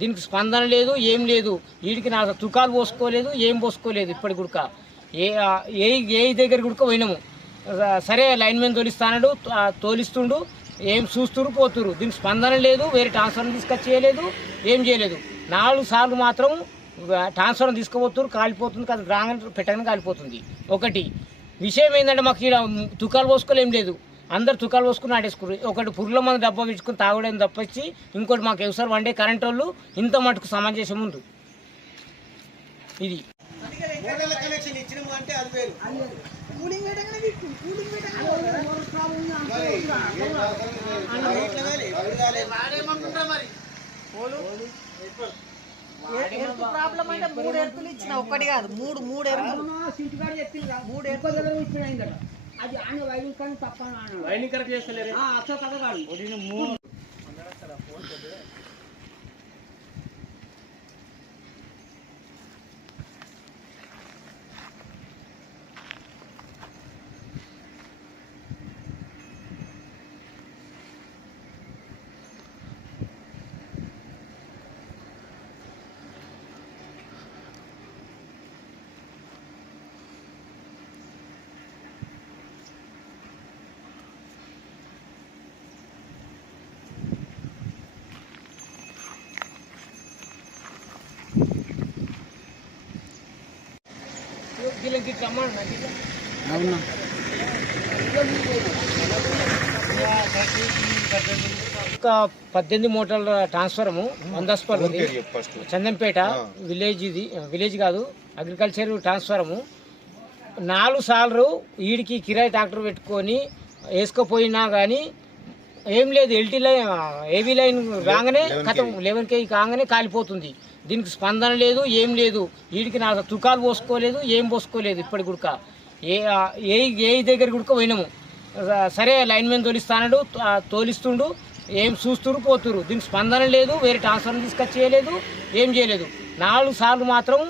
దీనికి స్పందన లేదు, ఏం లేదు. వీడికి నా తుకాలు పోసుకోలేదు, ఏం పోసుకోలేదు. ఇప్పటి గుడక ఏ దగ్గర గుడక పోయినాము. సరే లైన్ మ్యాన్ తోలిస్తాడు, తోలిస్తుండు, ఏం చూస్తురు పోతురు. దీనికి స్పందన లేదు, వేరే ట్రాన్స్ఫర్ తీసుకొచ్చి చేయలేదు, ఏం చేయలేదు. 4 సార్లు మాత్రం ట్రాన్స్ఫర్ తీసుకుపోతున్నారు, కాలిపోతుంది కదా, రాగానే పెట్టగానే కాలిపోతుంది. ఒకటి విషయం ఏంటంటే మాకు ఇక్కడ తుకాలు పోసుకోలేం లేదు, అందరు తుకాలు పోసుకుని ఆడేసుకున్నారు. ఒకటి పురుగుల మంది డబ్బా పెట్టుకుని తాగడం తప్పచ్చి, ఇంకోటి మాకు ఎవసారి వండే కరెంట్ వాళ్ళు ఇంత మటుకు సమంజసం ఉంది. ఇది ప్రాబ్లం అంటే 3 ఎరుపులు ఇచ్చిన, ఒక్కటి కాదు, 3 ఎరుపులు. అది ఆయన వైరింగ్ కానీ తప్ప వైరింగ్ కరెక్ట్ చేస్తలేరు. అసలు కథ కాదు. అవునా 18 మోటార్ల ట్రాన్స్ఫార్ము వందస్పర్ది చందంపేట విలేజ్. ఇది విలేజ్ కాదు, అగ్రికల్చర్ ట్రాన్స్ఫార్ము. 4 సార్లు వీడికి కిరాయి ట్రాక్టర్ పెట్టుకొని వేసుకుపోయినా కానీ ఏం లేదు. ఎల్టీ లైన్ ఏవీ లైన్ రాగానే కథం 11 kV కాగానే కాలిపోతుంది. దీనికి స్పందన లేదు, ఏం లేదు. వీడికి నా తుకాలు పోసుకోలేదు, ఏం పోసుకోలేదు. ఇప్పటి గుడక ఏ దగ్గర గుడక పోయినాము. సరే లైన్ మ్యాన్ తోలిస్తాడు, తోలిస్తుండు, ఏం చూస్తురు పోతురు. దీనికి స్పందన లేదు, వేరే ట్రాన్స్ఫర్ తీసుకొచ్చి చేయలేదు, ఏం చేయలేదు. 4 సార్లు మాత్రం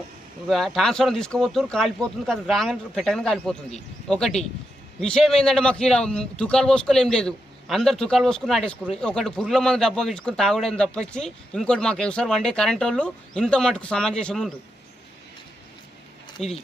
ట్రాన్స్ఫర్ తీసుకుపోతున్నారు, కాలిపోతుంది కదా, రాగానే పెట్టగానే కాలిపోతుంది. ఒకటి విషయం ఏంటంటే మాకు ఇక్కడ తుకాలు పోసుకోలేం లేదు, అందరు తుకాలు పోసుకుని ఆడేసుకున్నారు. ఒకటి పురుగుల మంది డబ్బా పెట్టుకుని తాగడం తప్పచ్చి, ఇంకోటి మాకు ఎవసారి వండే కరెంట్ వాళ్ళు ఇంత మటుకు సమంజసం ఉంది. ఇది